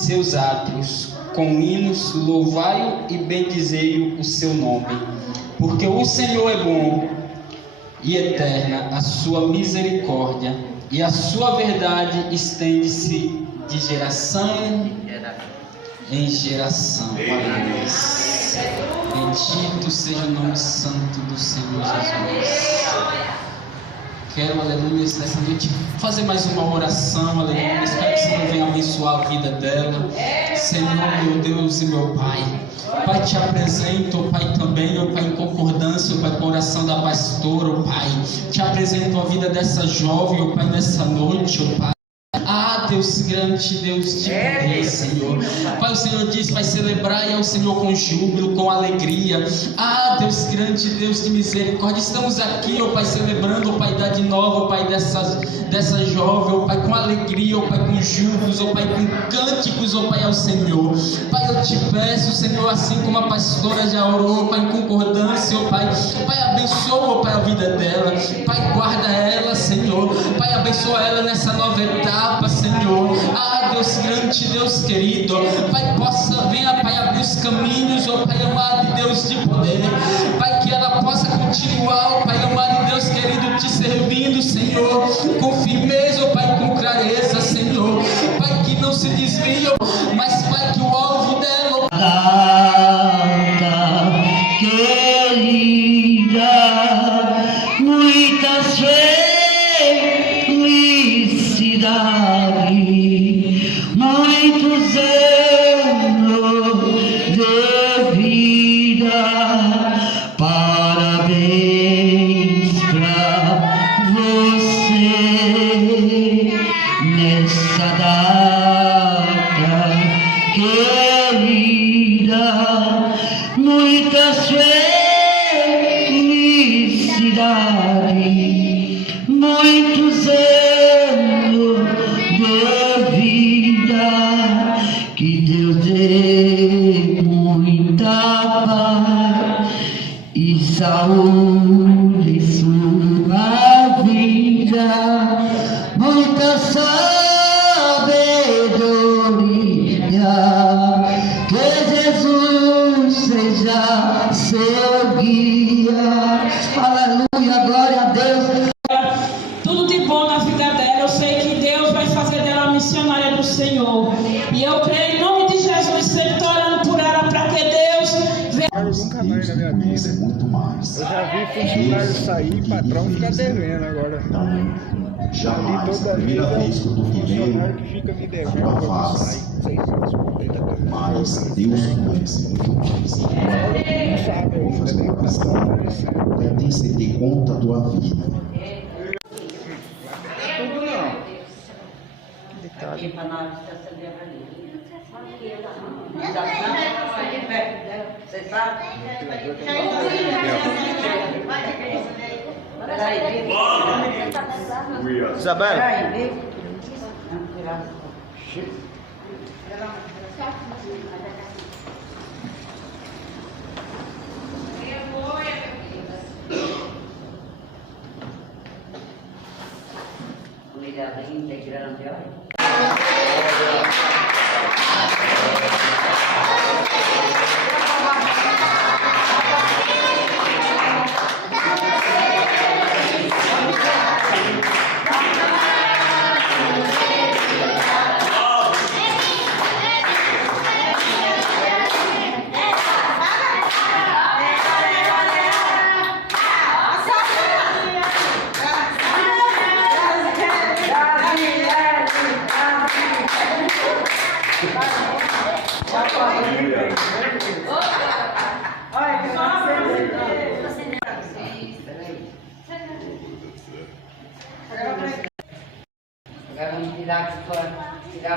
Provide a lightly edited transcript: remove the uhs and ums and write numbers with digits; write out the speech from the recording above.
seus átrios, com hinos, louvai-o e bendizei-o o seu nome. Porque o Senhor é bom e eterna a sua misericórdia, e a sua verdade estende-se de geração em geração. Aleluia. Bendito seja o nome santo do Senhor Jesus. Quero, aleluia, nessa noite fazer mais uma oração, aleluia. Espero que o Senhor venha abençoar a vida dela. Senhor, meu Deus e meu Pai. Pai, te apresento, ó Pai, também, ó Pai, em concordância, ó Pai, com a oração da pastora, ó Pai. Te apresento a vida dessa jovem, ó Pai, nessa noite, ó Pai. Ah, Deus grande, Deus de poder, Senhor. Pai, o Senhor diz, vai celebrar e ao Senhor com júbilo, com alegria. Ah, Deus grande, Deus de misericórdia. Estamos aqui, ó Pai, celebrando, ó Pai, idade nova, ó Pai, dessa jovem, ó Pai, com alegria, ó Pai, com júbilos, ó Pai, com cânticos, ó Pai, ao Senhor. Pai, eu te peço, Senhor, assim como a pastora já orou, ó Pai, em concordância, ó Pai. Pai, abençoa, ó Pai, a vida dela. Pai, guarda ela, Senhor. Pai, abençoa ela nessa nova etapa, Senhor. Ah, Deus grande, Deus querido. Pai, venha, Pai, abrir os caminhos, ó Pai amado, Deus de poder. Pai, que ela possa continuar, ó Pai amado, Deus querido, te servindo, Senhor, com firmeza, ó Pai, com clareza, Senhor. Pai, que não se desvie, mas Pai, que o alvo dela, querida, muitas felicidades, muitos anos de vida, parabéns pra você nessa data querida, muitas felicidades, muitos anos de vida, que Deus dê muita paz e saúde em sua vida, muita sabedoria, que Jesus seja seu guia. Aleluia, glória a Deus. Tudo de bom na vida dela. Eu sei que Deus vai fazer dela uma missionária do Senhor. E eu creio em nome de Jesus, sempre estou orando por ela, para que Deus venha. Eu nunca mais na minha vida. Muito mais. Eu já vi funcionário sair, patrão ficar devendo agora. Jamais, a primeira vez que eu estou Funcionário vivendo que fica me a devendo, tua quando face, sai, 600 por 30 coisas. mas Deus conhece muito mais. Não sabe, Vou fazer uma oração. Pertence a ter conta da tua vida. tudo não. Aqui para nós está sendo você sabe? Isabel. Ligadinho, grande, olha. Agora vamos tirar aqui fora.